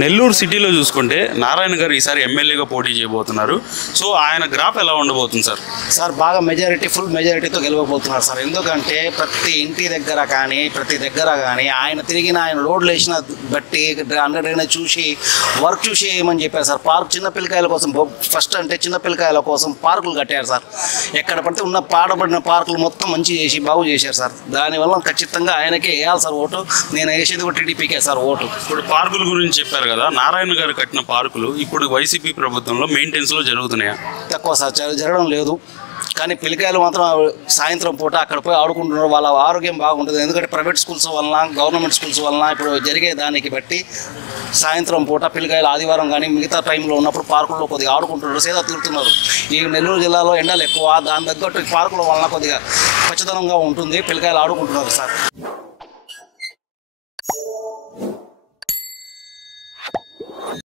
నెల్లూరు సిటీలో చూసుకుంటే నారాయణ గారు ఈసారి ఎమ్మెల్యేగా పోటీ చేయబోతున్నారు. సో ఆయన గ్రాఫ్ ఎలా ఉండబోతుంది సార్? సార్ బాగా మెజారిటీ, ఫుల్ మెజారిటీతో గెలవబోతున్నారు సార్. ఎందుకంటే ప్రతి ఇంటి దగ్గర కానీ ఆయన తిరిగిన, ఆయన రోడ్లు వేసిన బట్టి అండర్గ్రౌండ్ చూసి వర్క్ చూసి ఏమని చెప్పారు సార్. పార్క్ చిన్న పిల్లకాయల కోసం, ఫస్ట్ అంటే చిన్న పిల్లకాయల కోసం పార్కులు కట్టారు సార్. ఎక్కడ పడితే ఉన్న పాడబడిన పార్కులు మొత్తం మంచి చేసి బాగు చేశారు సార్. దానివల్ల ఖచ్చితంగా ఆయనకే వేయాలి సార్ ఓటు. నేను వేసేది కూడా టీడీపీకే సార్ ఓటు. ఇప్పుడు పార్కుల గురించి చెప్పారు కదా, నారాయణ గారు కట్టిన పార్కులు ఇప్పుడు వైసీపీ ప్రభుత్వంలో మెయింటెనెన్స్లో జరుగుతున్నాయా? తక్కువ సార్, జరగడం లేదు. కానీ పిల్లకాయలు మాత్రం సాయంత్రం పూట అక్కడ పోయి ఆడుకుంటున్నారు. వాళ్ళ ఆరోగ్యం బాగుంటుంది. ఎందుకంటే ప్రైవేట్ స్కూల్స్ వలన, గవర్నమెంట్ స్కూల్స్ వలన ఇప్పుడు జరిగే దానికి బట్టి సాయంత్రం పూట పిల్లకాయలు ఆదివారం కానీ మిగతా టైంలో ఉన్నప్పుడు పార్కుల్లో కొద్దిగా ఆడుకుంటున్నారు, సేద తీరుతున్నారు. ఈ నెల్లూరు జిల్లాలో ఎండలు ఎక్కువ, దాని తగ్గట్టు పార్కుల వలన కొద్దిగా ఖచ్చితంగా ఉంటుంది. పిల్లకాయలు ఆడుకుంటున్నారు సార్.